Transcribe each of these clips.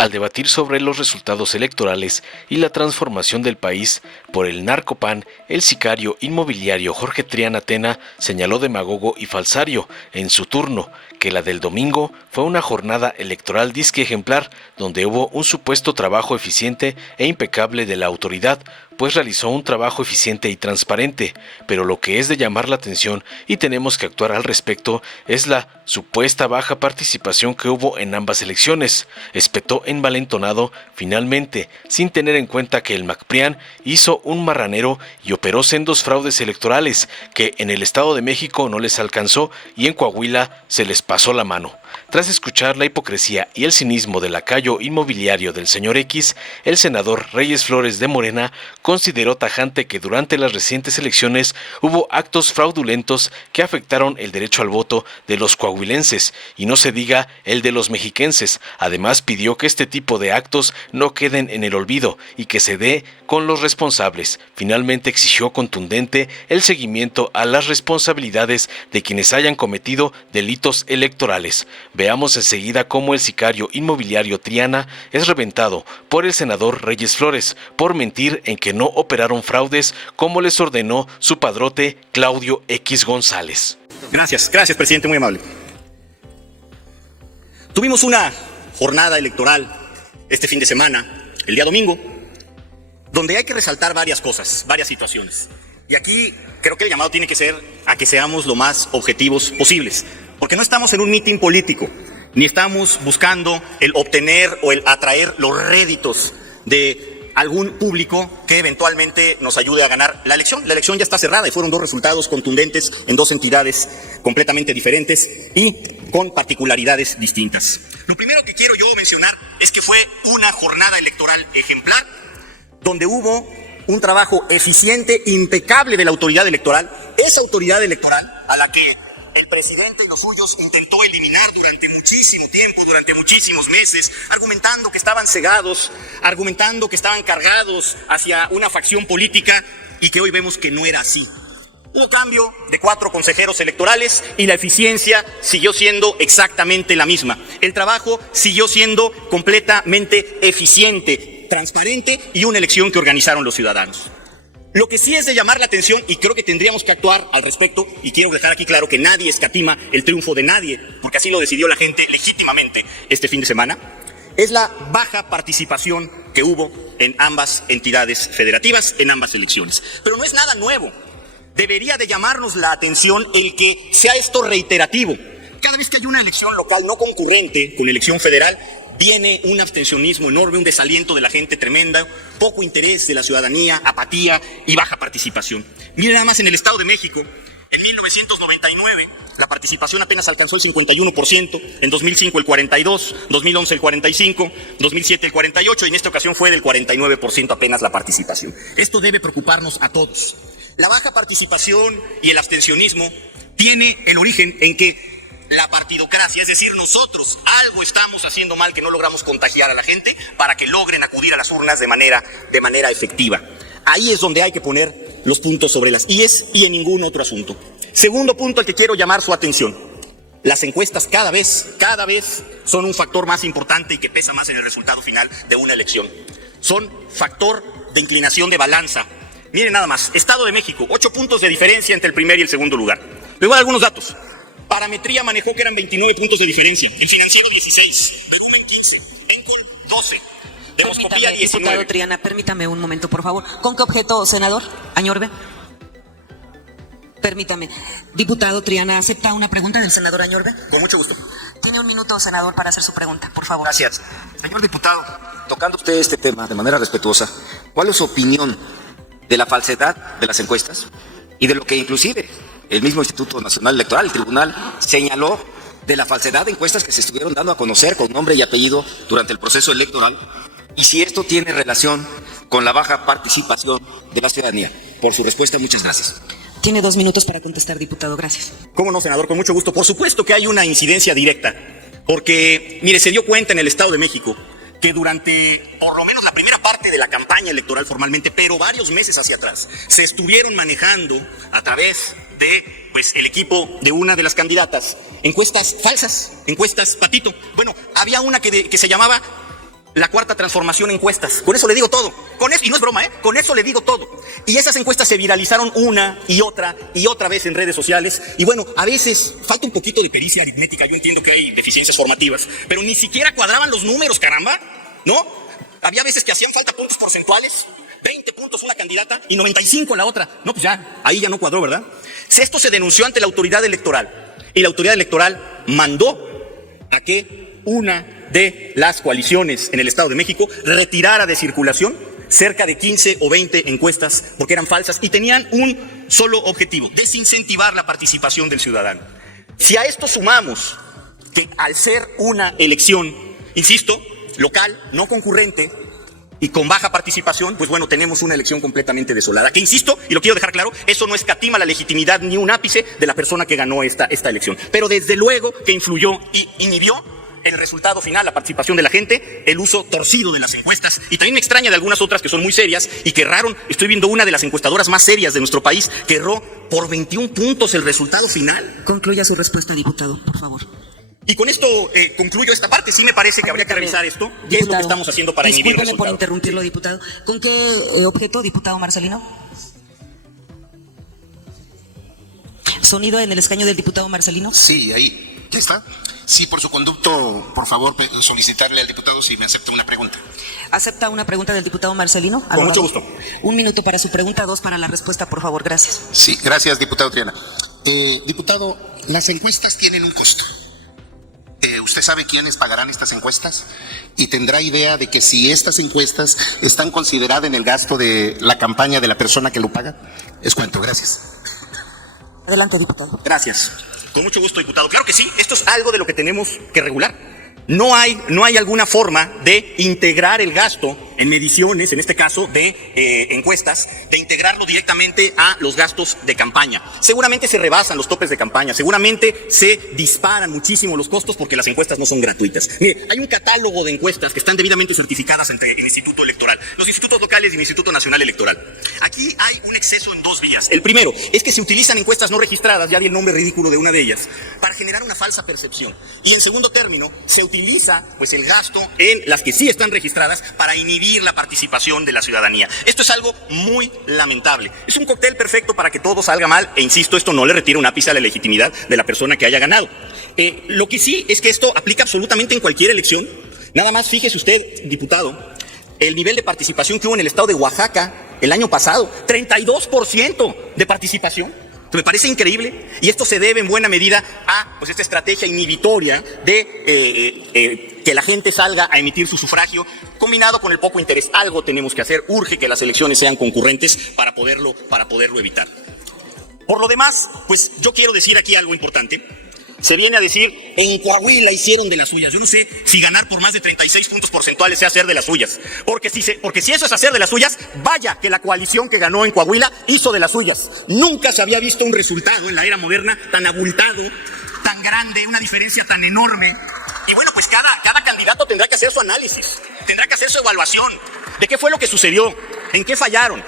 Al debatir sobre los resultados electorales y la transformación del país por el narcopan, el sicario inmobiliario Jorge Triana Tena señaló demagogo y falsario en su turno que la del domingo fue una jornada electoral disque ejemplar donde hubo un supuesto trabajo eficiente e impecable de la autoridad, pues realizó un trabajo eficiente y transparente, pero lo que es de llamar la atención y tenemos que actuar al respecto es la supuesta baja participación que hubo en ambas elecciones, espetó envalentonado finalmente, sin tener en cuenta que el MacPrián hizo un marranero y operó sendos fraudes electorales que en el Estado de México no les alcanzó y en Coahuila se les pasó la mano. Tras escuchar la hipocresía y el cinismo del lacayo inmobiliario del señor X, el senador Reyes Flores de Morena consideró tajante que durante las recientes elecciones hubo actos fraudulentos que afectaron el derecho al voto de los coahuilenses y no se diga el de los mexiquenses. Además pidió que este tipo de actos no queden en el olvido y que se dé con los responsables. Finalmente exigió contundente el seguimiento a las responsabilidades de quienes hayan cometido delitos electorales. Veamos enseguida cómo el sicario inmobiliario Triana es reventado por el senador Reyes Flores por mentir en que no operaron fraudes como les ordenó su padrote Claudio X González. Gracias, presidente, muy amable. Tuvimos una jornada electoral este fin de semana, el día domingo, donde hay que resaltar varias cosas, varias situaciones. Y aquí creo que el llamado tiene que ser a que seamos lo más objetivos posibles, porque no estamos en un mitin político, ni estamos buscando el obtener o el atraer los réditos de algún público que eventualmente nos ayude a ganar la elección. La elección ya está cerrada y fueron dos resultados contundentes en dos entidades completamente diferentes y con particularidades distintas. Lo primero que quiero yo mencionar es que fue una jornada electoral ejemplar, donde hubo un trabajo eficiente, impecable de la autoridad electoral, esa autoridad electoral a la que el presidente y los suyos intentó eliminar durante muchísimo tiempo, durante muchísimos meses, argumentando que estaban cegados, argumentando que estaban cargados hacia una facción política y que hoy vemos que no era así. Hubo cambio de 4 consejeros electorales y la eficiencia siguió siendo exactamente la misma. El trabajo siguió siendo completamente eficiente, transparente y una elección que organizaron los ciudadanos. Lo que sí es de llamar la atención, y creo que tendríamos que actuar al respecto, y quiero dejar aquí claro que nadie escatima el triunfo de nadie, porque así lo decidió la gente legítimamente este fin de semana, es la baja participación que hubo en ambas entidades federativas, en ambas elecciones. Pero no es nada nuevo. Debería de llamarnos la atención el que sea esto reiterativo. Cada vez que hay una elección local no concurrente con elección federal, viene un abstencionismo enorme, un desaliento de la gente tremenda, poco interés de la ciudadanía, apatía y baja participación. Miren nada más en el Estado de México, en 1999 la participación apenas alcanzó el 51%, en 2005 el 42%, 2011 el 45%, 2007 el 48% y en esta ocasión fue del 49% apenas la participación. Esto debe preocuparnos a todos. La baja participación y el abstencionismo tiene el origen en que la partidocracia, es decir, nosotros algo estamos haciendo mal que no logramos contagiar a la gente para que logren acudir a las urnas de manera efectiva. Ahí es donde hay que poner los puntos sobre las íes y en ningún otro asunto. Segundo punto al que quiero llamar su atención. Las encuestas cada vez son un factor más importante y que pesa más en el resultado final de una elección. Son factor de inclinación de balanza. Miren nada más, Estado de México, 8 puntos de diferencia entre el primer y el segundo lugar. Les voy a dar algunos datos. Parametría manejó que eran 29 puntos de diferencia, en Financiero 16, Volumen 15, Encol 12, Demoscopía 19. Diputado Triana, permítame un momento, por favor. ¿Con qué objeto, senador Añorbe? Permítame. Diputado Triana, ¿acepta una pregunta del senador Añorbe? Con mucho gusto. Tiene un minuto, senador, para hacer su pregunta, por favor. Gracias. Señor diputado, tocando usted este tema de manera respetuosa, ¿cuál es su opinión de la falsedad de las encuestas y de lo que inclusive el mismo Instituto Nacional Electoral, el tribunal, señaló de la falsedad de encuestas que se estuvieron dando a conocer con nombre y apellido durante el proceso electoral? Y si esto tiene relación con la baja participación de la ciudadanía. Por su respuesta, muchas gracias. Tiene 2 minutos para contestar, diputado. Gracias. ¿Cómo no, senador? Con mucho gusto. Por supuesto que hay una incidencia directa, porque, mire, se dio cuenta en el Estado de México que durante por lo menos la primera parte de la campaña electoral formalmente, pero varios meses hacia atrás, se estuvieron manejando a través de el equipo de una de las candidatas encuestas falsas, encuestas patito. Bueno, había una que se llamaba la cuarta transformación encuestas. Con eso le digo todo. Con eso, y no es broma, con eso le digo todo. Y esas encuestas se viralizaron una y otra vez en redes sociales. Y bueno, a veces falta un poquito de pericia aritmética. Yo entiendo que hay deficiencias formativas, pero ni siquiera cuadraban los números, caramba, ¿no? Había veces que hacían falta puntos porcentuales, 20 puntos una candidata y 95 la otra. No, pues ya, ahí ya no cuadró, ¿verdad? Esto se denunció ante la autoridad electoral y la autoridad electoral mandó a que una de las coaliciones en el Estado de México retirara de circulación cerca de 15 o 20 encuestas porque eran falsas y tenían un solo objetivo: desincentivar la participación del ciudadano. Si a esto sumamos que al ser una elección, insisto, local, no concurrente y con baja participación, pues bueno, tenemos una elección completamente desolada. Que insisto, y lo quiero dejar claro, eso no escatima la legitimidad ni un ápice de la persona que ganó esta elección. Pero desde luego que influyó y inhibió el resultado final, la participación de la gente, el uso torcido de las encuestas. Y también me extraña de algunas otras que son muy serias y que erraron. Estoy viendo una de las encuestadoras más serias de nuestro país que erró por 21 puntos el resultado final. Concluya su respuesta, diputado, por favor. Y con esto concluyo esta parte. Sí me parece que habría que revisar esto. ¿Qué es lo que estamos haciendo para inhibir Discúlpeme por resultados? interrumpirlo, diputado. ¿Con qué objeto, diputado Marcelino? ¿Sonido en el escaño del diputado Marcelino? Sí, ahí. ¿Ya está? Sí, por su conducto, por favor, solicitarle al diputado si me acepta una pregunta. ¿Acepta una pregunta del diputado Marcelino? Con mucho gusto. 1 minuto para su pregunta, 2 para la respuesta, por favor. Gracias. Sí, gracias, diputado Triana. Diputado, las encuestas tienen un costo. ¿Usted sabe quiénes pagarán estas encuestas? ¿Y tendrá idea de que si estas encuestas están consideradas en el gasto de la campaña de la persona que lo paga? Es cuanto, gracias. Adelante, diputado. Gracias. Con mucho gusto, diputado. Claro que sí, esto es algo de lo que tenemos que regular. No hay alguna forma de integrar el gasto en mediciones, en este caso de encuestas, de integrarlo directamente a los gastos de campaña. Seguramente se rebasan los topes de campaña, seguramente se disparan muchísimo los costos porque las encuestas no son gratuitas. Mire, hay un catálogo de encuestas que están debidamente certificadas ante el Instituto Electoral, los institutos locales y el Instituto Nacional Electoral. Aquí hay un exceso en 2 vías. El primero es que se utilizan encuestas no registradas, ya vi el nombre ridículo de una de ellas, para generar una falsa percepción. Y en segundo término, se utiliza pues el gasto en las que sí están registradas para inhibir la participación de la ciudadanía. Esto es algo muy lamentable. Es un cóctel perfecto para que todo salga mal e insisto, esto no le retira un ápice a la legitimidad de la persona que haya ganado. Lo que sí es que esto aplica absolutamente en cualquier elección. Nada más fíjese usted, diputado, el nivel de participación que hubo en el estado de Oaxaca el año pasado, 32% de participación. Me parece increíble y esto se debe en buena medida a pues esta estrategia inhibitoria de que la gente salga a emitir su sufragio, combinado con el poco interés. Algo tenemos que hacer, urge que las elecciones sean concurrentes para poderlo evitar. Por lo demás, pues yo quiero decir aquí algo importante. Se viene a decir, en Coahuila hicieron de las suyas. Yo no sé si ganar por más de 36 puntos porcentuales sea hacer de las suyas. Porque si eso es hacer de las suyas, vaya que la coalición que ganó en Coahuila hizo de las suyas. Nunca se había visto un resultado en la era moderna tan abultado, tan grande, una diferencia tan enorme. Y bueno, pues cada candidato tendrá que hacer su análisis, tendrá que hacer su evaluación de qué fue lo que sucedió, en qué fallaron.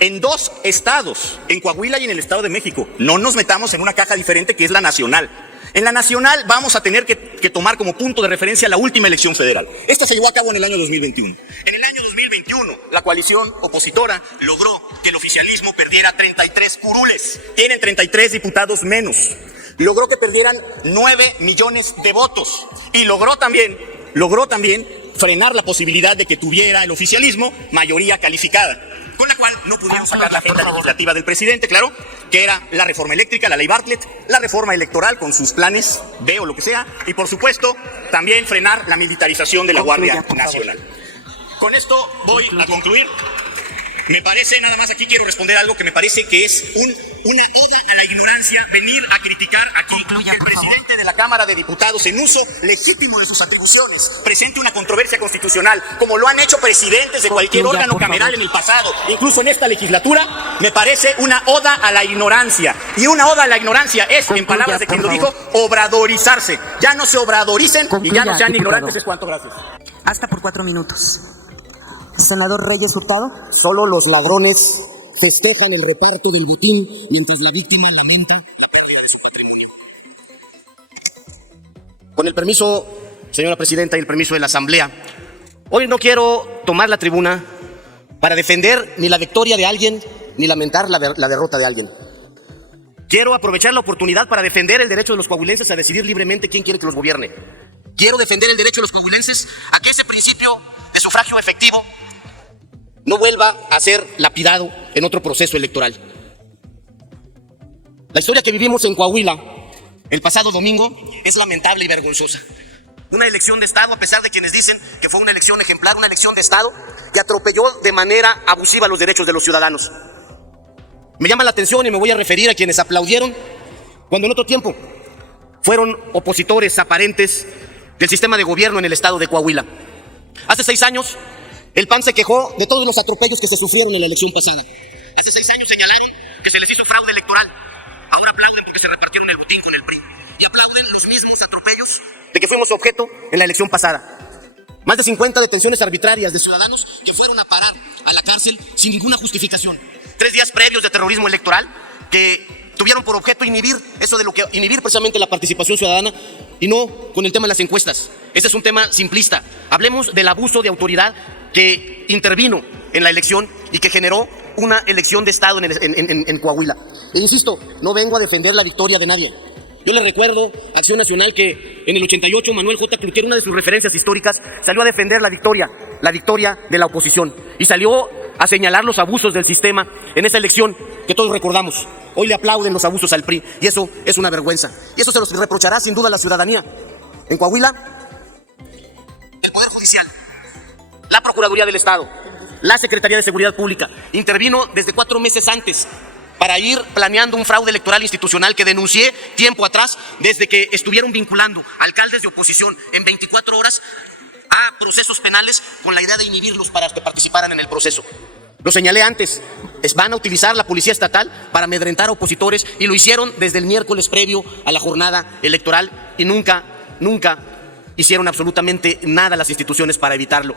En 2 estados, en Coahuila y en el Estado de México. No nos metamos en una caja diferente que es la nacional. En la nacional vamos a tener que tomar como punto de referencia la última elección federal. Esta se llevó a cabo en el año 2021. En el año 2021, la coalición opositora logró que el oficialismo perdiera 33 curules. Tienen 33 diputados menos. Logró que perdieran 9 millones de votos. Y logró también frenar la posibilidad de que tuviera el oficialismo mayoría calificada, con la cual no pudieron sacar la agenda legislativa del presidente, claro, que era la reforma eléctrica, la ley Bartlett, la reforma electoral con sus planes B o lo que sea, y por supuesto también frenar la militarización de la Guardia Nacional. Con esto voy a concluir. Me parece, nada más aquí quiero responder algo que me parece que es una oda a la ignorancia, venir a criticar aquí que el presidente de la Cámara de Diputados, en uso legítimo de sus atribuciones, presente una controversia constitucional, como lo han hecho presidentes de cualquier órgano cameral en el pasado, incluso en esta legislatura. Me parece una oda a la ignorancia. Y una oda a la ignorancia es, en palabras de quien lo dijo, obradorizarse. Ya no se obradoricen y ya no sean ignorantes. Es cuanto, gracias. Hasta por 4 minutos. Senador Reyes Hurtado. Solo los ladrones festejan el reparto del botín mientras la víctima lamenta la pérdida de su patrimonio. Con el permiso, señora presidenta, y el permiso de la Asamblea, Hoy no quiero tomar la tribuna para defender ni la victoria de alguien, ni lamentar la derrota de alguien. Quiero aprovechar la oportunidad para defender el derecho de los coahuilenses a decidir libremente quién quiere que los gobierne. Quiero defender el derecho de los coahuilenses a que ese principio de sufragio efectivo no vuelva a ser lapidado en otro proceso electoral. La historia que vivimos en Coahuila el pasado domingo es lamentable y vergonzosa. Una elección de Estado, a pesar de quienes dicen que fue una elección ejemplar, una elección de Estado que atropelló de manera abusiva los derechos de los ciudadanos. Me llama la atención y me voy a referir a quienes aplaudieron cuando en otro tiempo fueron opositores aparentes del sistema de gobierno en el estado de Coahuila. Hace 6 años, el PAN se quejó de todos los atropellos que se sufrieron en la elección pasada. Hace 6 años señalaron que se les hizo fraude electoral. Ahora aplauden porque se repartieron el botín con el PRI. Y aplauden los mismos atropellos de que fuimos objeto en la elección pasada. Más de 50 detenciones arbitrarias de ciudadanos que fueron a parar a la cárcel sin ninguna justificación. 3 días previos de terrorismo electoral que tuvieron por objeto inhibir precisamente la participación ciudadana y no con el tema de las encuestas. Ese es un tema simplista. Hablemos del abuso de autoridad que intervino en la elección y que generó una elección de Estado en Coahuila. E insisto, no vengo a defender la victoria de nadie. Yo le recuerdo a Acción Nacional que en el 88 Manuel J. Cloutier, una de sus referencias históricas, salió a defender la victoria de la oposición y salió a señalar los abusos del sistema en esa elección que todos recordamos. Hoy le aplauden los abusos al PRI y eso es una vergüenza. Y eso se los reprochará sin duda a la ciudadanía. En Coahuila, el Poder Judicial, la Procuraduría del Estado, la Secretaría de Seguridad Pública intervino desde 4 meses antes para ir planeando un fraude electoral institucional que denuncié tiempo atrás desde que estuvieron vinculando alcaldes de oposición en 24 horas a procesos penales con la idea de inhibirlos para que participaran en el proceso. Lo señalé antes, van a utilizar la policía estatal para amedrentar a opositores y lo hicieron desde el miércoles previo a la jornada electoral y nunca hicieron absolutamente nada las instituciones para evitarlo.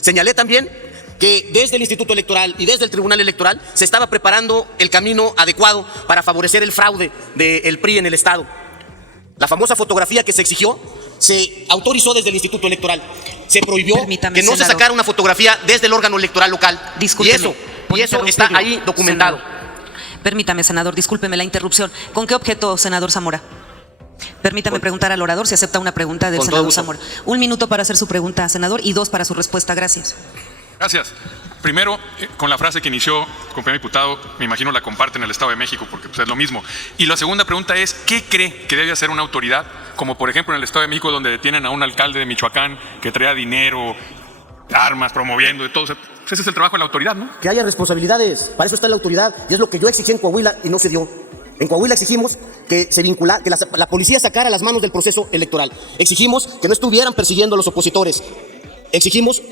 Señalé también que desde el Instituto Electoral y desde el Tribunal Electoral se estaba preparando el camino adecuado para favorecer el fraude del PRI en el Estado. La famosa fotografía que se exigió se autorizó desde el Instituto Electoral. Se prohibió que no se sacara una fotografía desde el órgano electoral local. Discúlpeme, y eso está ahí documentado. Senador. Permítame, senador, discúlpeme la interrupción. ¿Con qué objeto, senador Zamora? Permítame preguntar al orador si acepta una pregunta del senador Zamora. 1 minuto para hacer su pregunta, senador, y 2 para su respuesta. Gracias. Gracias. Primero, con la frase que inició, compañero diputado, me imagino la comparte en el Estado de México porque pues, es lo mismo. Y la segunda pregunta es, ¿qué cree que debe hacer una autoridad, como por ejemplo en el Estado de México, donde detienen a un alcalde de Michoacán que traía dinero, armas, promoviendo, y todo? Pues ese es el trabajo de la autoridad, ¿no? Que haya responsabilidades, para eso está la autoridad, y es lo que yo exigí en Coahuila y no se dio. En Coahuila exigimos que la policía sacara las manos del proceso electoral. Exigimos que no estuvieran persiguiendo a los opositores. Exigimos...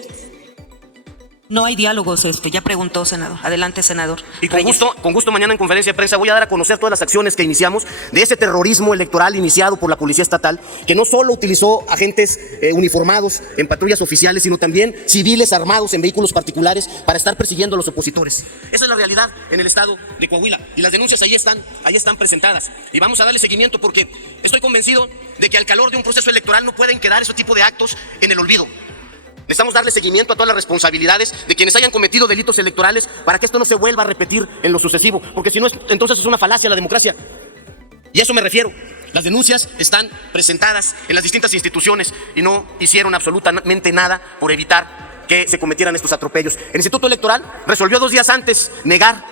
No hay diálogos, ya preguntó, senador. Adelante, senador. Y con gusto mañana en conferencia de prensa voy a dar a conocer todas las acciones que iniciamos de ese terrorismo electoral iniciado por la Policía Estatal, que no solo utilizó agentes uniformados en patrullas oficiales, sino también civiles armados en vehículos particulares para estar persiguiendo a los opositores. Esa es la realidad en el estado de Coahuila y las denuncias ahí están presentadas. Y vamos a darle seguimiento porque estoy convencido de que al calor de un proceso electoral no pueden quedar ese tipo de actos en el olvido. Necesitamos darle seguimiento a todas las responsabilidades de quienes hayan cometido delitos electorales para que esto no se vuelva a repetir en lo sucesivo, porque si no, entonces es una falacia la democracia. Y a eso me refiero. Las denuncias están presentadas en las distintas instituciones y no hicieron absolutamente nada por evitar que se cometieran estos atropellos. El Instituto Electoral resolvió 2 días antes negar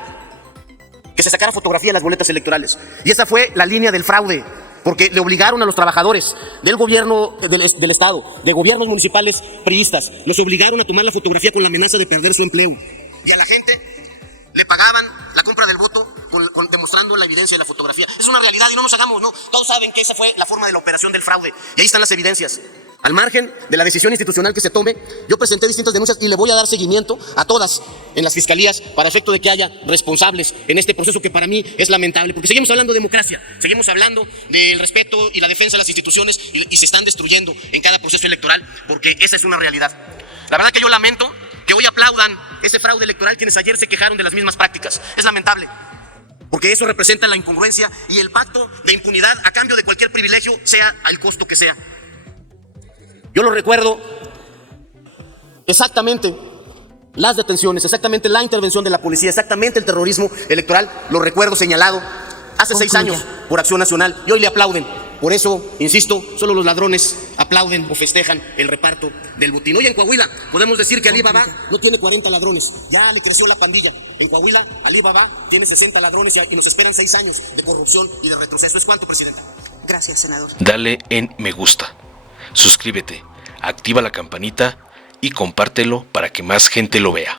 que se sacara fotografía de las boletas electorales. Y esa fue la línea del fraude, porque le obligaron a los trabajadores del gobierno del Estado, de gobiernos municipales priistas, los obligaron a tomar la fotografía con la amenaza de perder su empleo. Y a la gente le pagaban la compra del voto demostrando la evidencia de la fotografía. Es una realidad y no nos hagamos, no. Todos saben que esa fue la forma de la operación del fraude. Y ahí están las evidencias. Al margen de la decisión institucional que se tome, yo presenté distintas denuncias y le voy a dar seguimiento a todas en las fiscalías para efecto de que haya responsables en este proceso que para mí es lamentable, porque seguimos hablando de democracia, seguimos hablando del respeto y la defensa de las instituciones y se están destruyendo en cada proceso electoral porque esa es una realidad. La verdad que yo lamento que hoy aplaudan ese fraude electoral quienes ayer se quejaron de las mismas prácticas. Es lamentable, porque eso representa la incongruencia y el pacto de impunidad a cambio de cualquier privilegio, sea al costo que sea. Yo lo recuerdo exactamente las detenciones, exactamente la intervención de la policía, exactamente el terrorismo electoral, lo recuerdo señalado hace 6 años por Acción Nacional y hoy le aplauden. Por eso, insisto, solo los ladrones aplauden o festejan el reparto del botín. Hoy en Coahuila podemos decir que Alibaba No tiene 40 ladrones, ya le creció la pandilla. En Coahuila, Alibaba tiene 60 ladrones y nos esperan 6 años de corrupción y de retroceso. ¿Es cuánto, Presidenta? Gracias, senador. Dale en me gusta, suscríbete, activa la campanita y compártelo para que más gente lo vea.